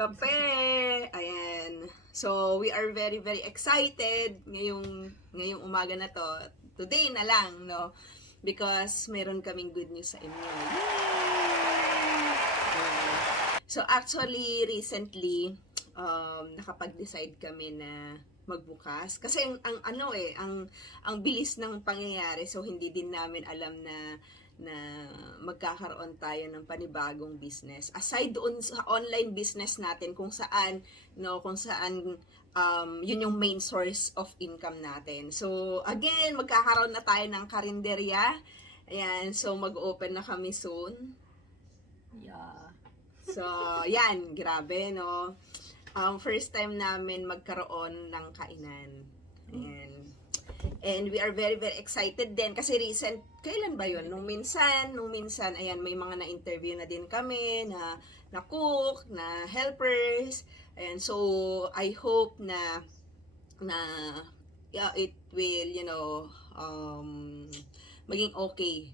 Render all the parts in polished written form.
kape. Ayan. So, we are very, very excited ngayong umaga na to. Today na lang, no? Because meron kaming good news sa inyo. So, actually, recently, nakapag-decide kami na magbukas. Kasi ang bilis ng pangyayari. So, hindi din namin alam na magkakaroon tayo ng panibagong business. Aside doon sa online business natin kung saan yun yung main source of income natin. So again, magkakaroon na tayo ng karinderya. Ayan, so mag-open na kami soon. Yeah. So, yan, grabe, no? First time namin magkaroon ng kainan. Ayan. And we are very, very excited din kasi kailan ba yun? Nung minsan, ayan, may mga na-interview na din kami, na cook, na helpers. And so, I hope na yeah, it will, maging okay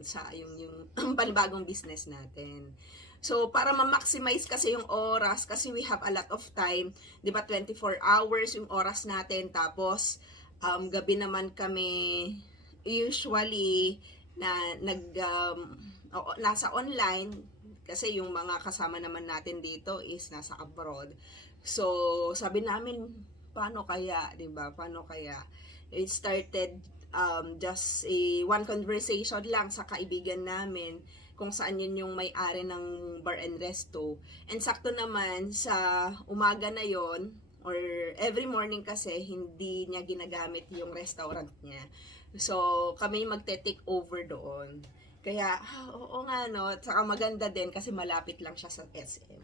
sa yung panibagong business natin. So, para ma-maximize kasi yung oras, kasi we have a lot of time, di ba 24 hours yung oras natin, tapos, gabi naman kami usually na nasa online kasi yung mga kasama naman natin dito is nasa abroad. So, sabi namin, paano kaya, 'di ba? Paano kaya? It started just one conversation lang sa kaibigan namin kung saan yun yung may-ari ng bar and resto. And sakto naman sa umaga na yon, or every morning kasi hindi niya ginagamit yung restaurant niya. So, kami magte-take over doon. Kaya, oo nga, no? Saka maganda din kasi malapit lang siya sa SM.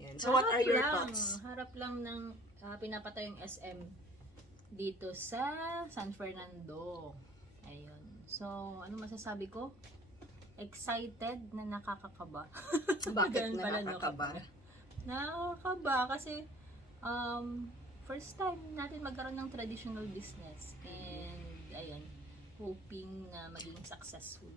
Ayan. So, what are your thoughts? Harap lang ng pinapatay yung SM dito sa San Fernando. Ayun. So, ano masasabi ko? Excited na nakakakaba. Bakit nakakakaba? Nakakakaba kasi first time natin magkaroon ng traditional business, and ayun, hoping na maging successful.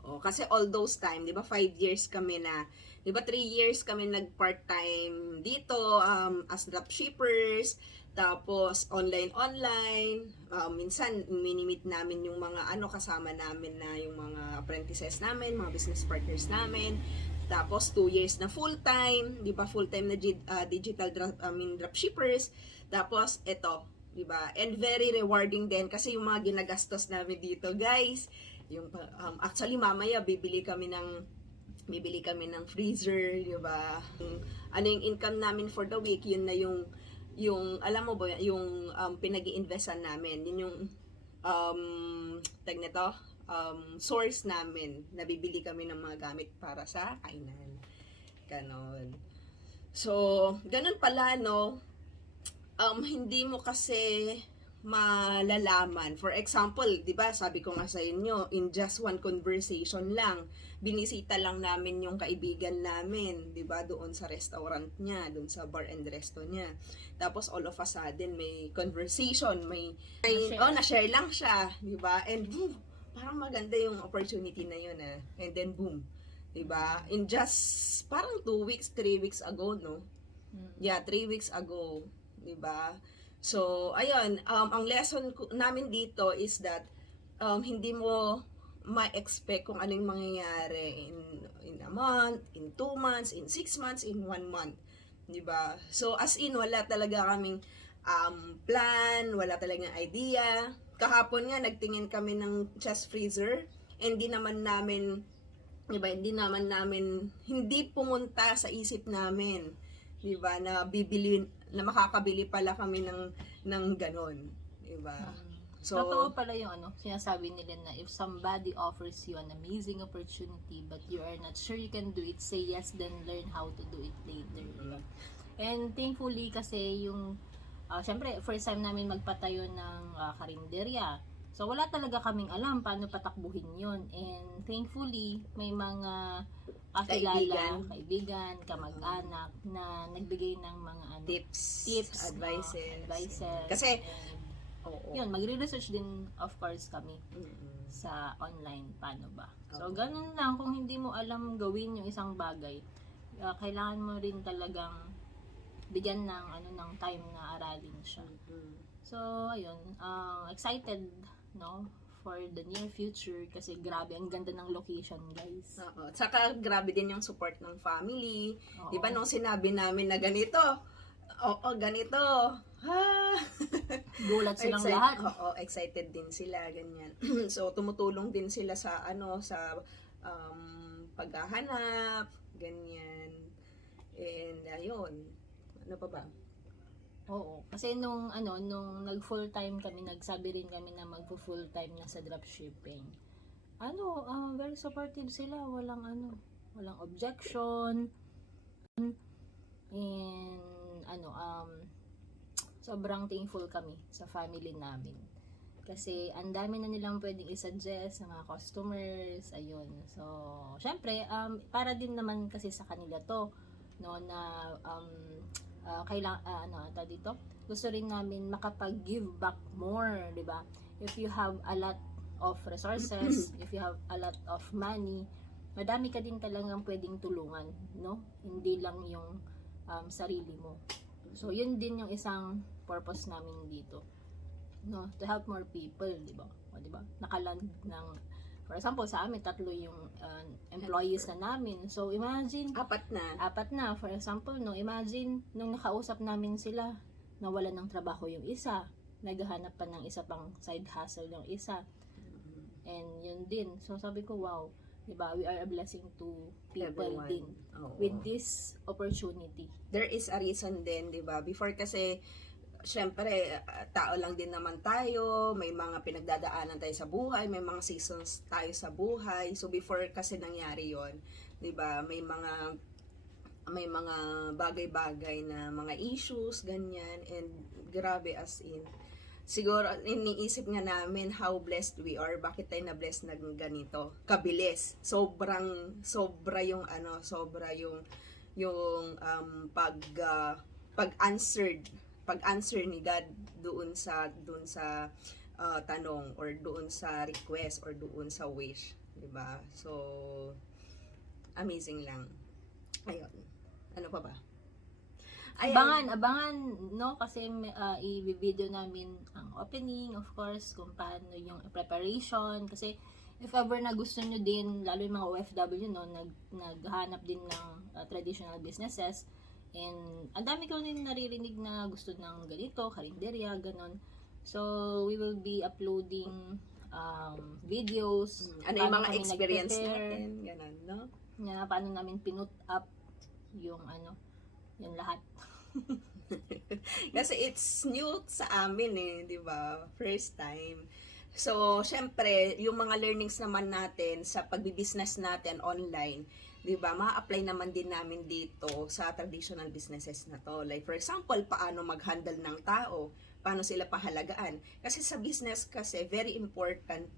Oo, kasi all those time, 'di ba 5 years kami na, 'di ba 3 years kami nag-part-time dito as dropshippers, tapos online, minsan minimit namin yung mga kasama namin na yung mga apprentices namin, mga business partners namin. Tapos 2 years na full-time, 'di ba? Full-time na digital dropshippers. Tapos ito, 'di ba? And very rewarding din kasi yung mga ginagastos namin dito, guys. Yung actually mamaya bibili kami ng freezer, 'di ba? Ano yung income namin for the week, yun na yung alam mo ba yung pinag-iinvestan namin. Yun yung tag nito, source namin, nabibili kami ng mga gamit para sa kainan. Ganon. So, ganon pala, no? Hindi mo kasi malalaman. For example, 'di ba, sabi ko nga sa inyo, in just one conversation lang, binisita lang namin yung kaibigan namin, 'di ba, doon sa restaurant niya, doon sa bar and resto niya. Tapos all of a sudden may conversation, na-share lang siya, 'di ba? And boom, parang maganda yung opportunity na yun, and then boom, 'di ba? In just parang 2 weeks, 3 weeks ago, no? Yeah, 3 weeks ago, 'di ba? So, ayun, ang lesson namin dito is that hindi mo ma-expect kung anong mangyayari in a month, in 2 months, in 6 months, in 1 month. 'Di ba? So, as in, wala talaga kaming plan, wala talagang idea. Kahapon nga, nagtingin kami ng chest freezer, hindi naman namin, 'di ba, hindi pumunta sa isip namin, 'di ba, na makakabili pala kami ng ganon, 'di ba? So, totoo pala yung sinasabi nila na if somebody offers you an amazing opportunity but you are not sure you can do it, say yes, then learn how to do it later. Diba? And thankfully kasi yung syempre first time namin magpatayo ng karinderya. So wala talaga kaming alam paano patakbuhin yon, and thankfully may mga kaibigan, kamag-anak na nagbigay ng mga tips, advices. Kasi yun, magre-research din of course kami sa online paano ba. So ganun lang, kung hindi mo alam gawin yung isang bagay, kailangan mo rin talagang bigyan ng ng time na aralin siya. So ayun, excited no for the near future kasi grabe ang ganda ng location, guys. Oo. Tsaka grabe din yung support ng family. Oo. Di ba nung sinabi namin na ganito, oo, ganito. Ha! Gulat silang Excite- lahat. Oo, excited din sila, ganyan. So, tumutulong din sila sa, sa paghahanap, ganyan. And, ayun. Ano pa ba? Oo. Kasi nung nag full time kami, nagsabi rin kami na magpo full time na sa dropshipping. Very supportive sila, walang walang objection. And sobrang thankful kami sa family namin. Kasi ang dami na nilang pwedeng i-suggest sa mga customers, ayun. So, syempre, para din naman kasi sa kanila to, no, na dito, gusto rin namin makapag-give back more, di ba? If you have a lot of resources, if you have a lot of money, madami ka din talagang pwedeng tulungan, no? Hindi lang yung sarili mo. So, yun din yung isang purpose namin dito. No, to help more people, di ba? O, di ba? Nakaland ng, for example, sa amin, 3 yung employees na namin. So, imagine, 4 na. 4 na. For example, no, imagine, nung nakausap namin sila, nawalan ng trabaho yung isa, naghahanap pa ng isa pang side hustle yung isa. And yun din. So, sabi ko, wow, di ba? We are a blessing to people Everyone. din Oo. with this opportunity. There is a reason din, di ba? Before kasi, syempre, tao lang din naman tayo, may mga pinagdadaanan tayo sa buhay, may mga seasons tayo sa buhay. So before kasi nangyari 'yon, 'di ba? May mga bagay-bagay na mga issues ganyan, and grabe, as in. Siguro iniisip nga namin how blessed we are, bakit tayo na blessed na ganito kabilis. Sobra yung pag-answer ni God doon sa tanong, or doon sa request, or doon sa wish, 'di ba? So amazing lang. Ayun. Ano pa ba? Abangan, no? Kasi i-video namin ang opening, of course, kung paano yung preparation. Kasi if ever na gusto nyo din, lalo yung mga OFW, no, naghahanap din ng traditional businesses. And ang dami ko din naririnig na gusto ng ganito, karinderya, ganon. So, we will be uploading videos. Ano yung paano mga kami experience nag-prepare, natin, ganun, no? na paano namin pinut up yung yung lahat. Kasi it's new sa amin di ba? First time. So, syempre, yung mga learnings naman natin sa pagbi-business natin online, 'di ba? Ma-apply naman din namin dito sa traditional businesses na to. Like for example, paano mag-handle ng tao, paano sila pahalagaan. Kasi sa business kasi very important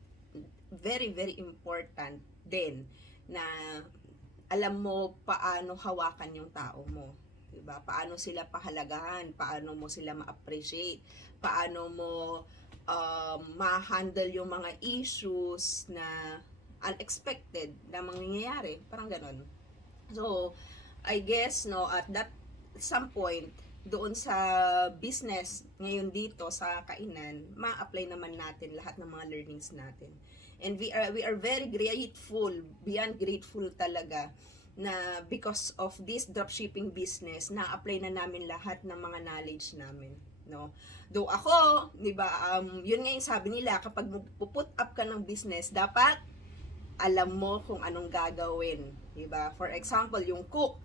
din na alam mo paano hawakan yung tao mo. 'Di ba? Paano sila pahalagahan, paano mo sila ma-appreciate, paano mo ma-handle yung mga issues na unexpected na mangyayari, parang ganon. So, I guess, no, at some point, doon sa business, ngayon dito sa kainan, ma-apply naman natin lahat ng mga learnings natin. And we are very grateful, beyond grateful talaga, na because of this dropshipping business, na-apply na namin lahat ng mga knowledge namin, no? Though ako, 'di ba, yun nga yung sabi nila, kapag puput up ka ng business, dapat alam mo kung anong gagawin, 'di ba? For example, yung cook,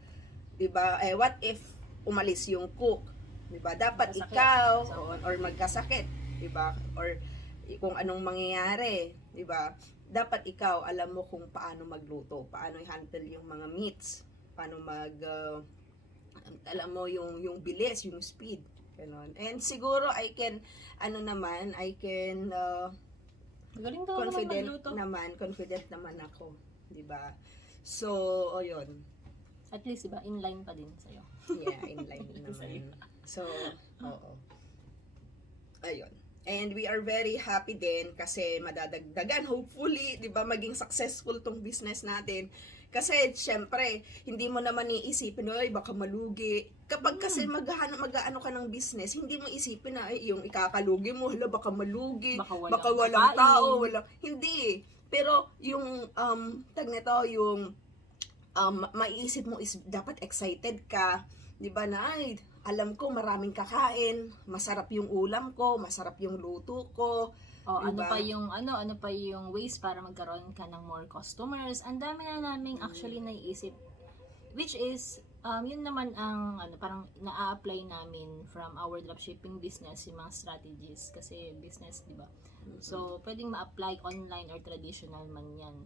'di ba? What if umalis yung cook, 'di ba? Dapat Magkasakit. ikaw or magkasakit, 'di ba? Or kung anong mangyayari, 'di ba? Dapat ikaw alam mo kung paano magluto, paano i-handle yung mga meats, paano alam mo yung bilis, yung speed, ganon. And siguro I can Galing daw naman magluto. confident naman ako, 'di ba? So, yun. At least, diba, inline pa din sa'yo. Yeah, inline naman. So, oo. Ayun. And we are very happy din kasi madadagdagan, hopefully, 'di ba, maging successful tong business natin. Kasi, syempre, hindi mo naman iisipin, ay, baka malugi. Kapag kasi mag-ano ka ng business, hindi mo isipin na, ay, yung ikakalugi mo, hala, baka malugi, Baka walang kakain. tao, hindi. Pero, yung, tag nito, yung, maiisip mo is, dapat excited ka, di ba na, ay, alam ko, maraming kakain, masarap yung ulam ko, masarap yung luto ko, O diba? ano pa yung ways para magkaroon ka ng more customers. Ang dami na naming actually naiisip, which is yun naman ang parang na-apply namin from our dropshipping business, yung mga strategies kasi business, di ba? So pwedeng ma-apply online or traditional man yan.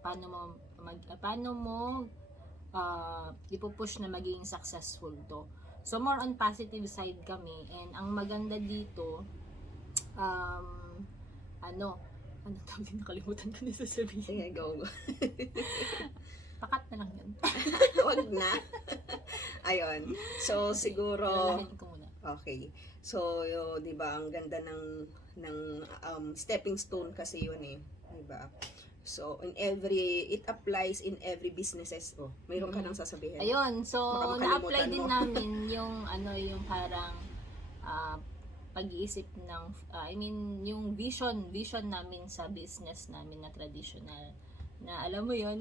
Paano mo ipupush na maging successful to. So more on positive side kami, and ang maganda dito ano tawag, nakalimutan ko na sasabihin. Sige, go. Pakat na lang yun. Wag na. Ayun. So, siguro, Lalahin ko muna. okay. So, di ba, ang ganda ng stepping stone kasi yun eh. Di ba? So, it applies in every businesses. Oh, mayroon ka nang sasabihin. Ayun, so Baka na-apply makalimutan din mo. namin yung parang pag-iisip ng yung vision namin sa business namin na traditional, na alam mo yun,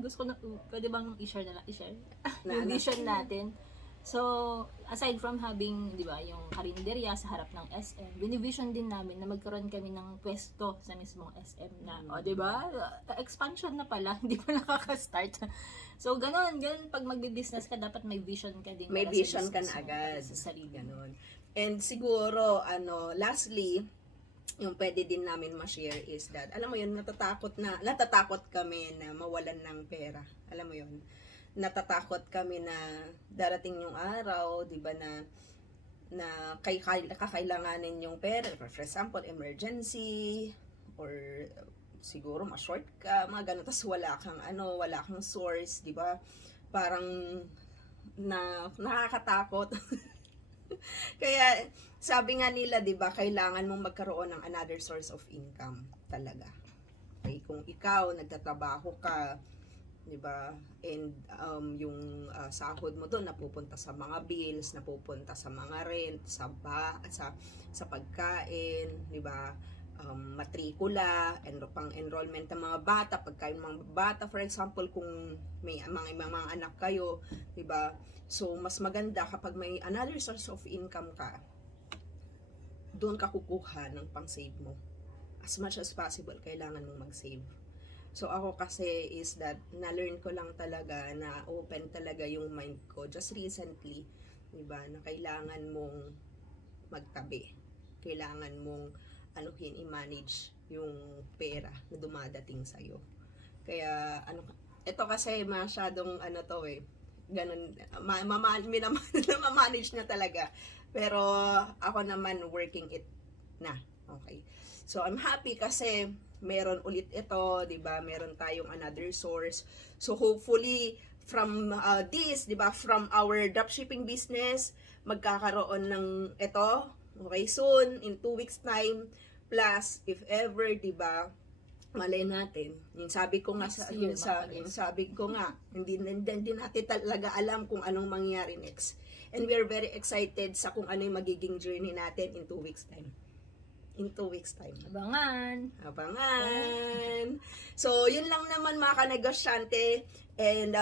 gusto ko na, pwede bang i-share yung vision natin. So aside from having, di ba, yung karinderya sa harap ng SM, binivision din namin na magkaroon kami ng pwesto sa mismong SM na, di ba, expansion na pala, hindi pa nakaka-start. So ganon pag magbi-business ka, dapat may vision ka din. May para vision sa ka business na mo, agad. para sa sarili. Ganon. And siguro, lastly, yung pwede din namin ma-share is that, alam mo yun, natatakot kami na mawalan ng pera. Alam mo yun, natatakot kami na darating yung araw, di ba, na kakailanganin yung pera. For example, emergency, or siguro ma-short ka, mga ganun, tas wala kang source, di ba? Parang nakakatakot. Kaya, sabi nga nila, di ba, kailangan mong magkaroon ng another source of income talaga. Okay, kung ikaw, nagtatrabaho ka, di ba, and yung sahod mo doon napupunta sa mga bills, napupunta sa mga rent, sa pagkain, di ba, matrikula, pang-enrollment ng mga bata, pagkain ng mga bata, for example, kung may mga anak kayo, di ba? So, mas maganda kapag may another source of income ka, doon ka kukuha ng pang-save mo. As much as possible, kailangan mong mag-save. So, ako kasi is that, na-learn ko lang talaga, na open talaga yung mind ko just recently, diba, na kailangan mong magtabi. Kailangan mong i-manage yung pera na dumadating sa'yo. Kaya, ito kasi masyadong ganun, manage na talaga. Pero, ako naman, working it na. Okay. So, I'm happy kasi meron ulit ito, 'di ba? Meron tayong another source. So, hopefully from this, 'di ba, from our dropshipping business, magkakaroon ng ito, okay, soon in 2 weeks time. Plus, if ever, 'di ba, malay natin. Yung sabi ko nga hindi natin talaga alam kung anong mangyayari next. And we are very excited sa kung ano yung magiging journey natin in 2 weeks time. In 2 weeks time. Abangan! So, yun lang naman mga kanegosyante. And,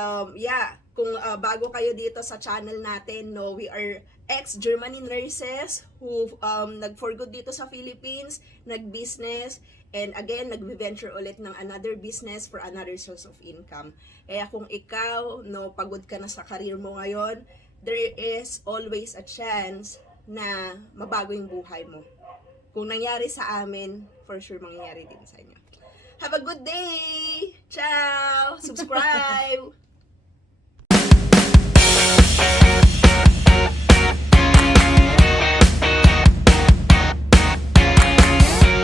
kung bago kayo dito sa channel natin, we are ex-Germany nurses who nag-for good dito sa Philippines, nag-business, and again, nag-venture ulit ng another business for another source of income. Kaya kung ikaw, pagod ka na sa career mo ngayon, there is always a chance na mabago yung buhay mo. Kung nangyari sa amin, for sure mangyayari din sa inyo. Have a good day! Ciao! Subscribe!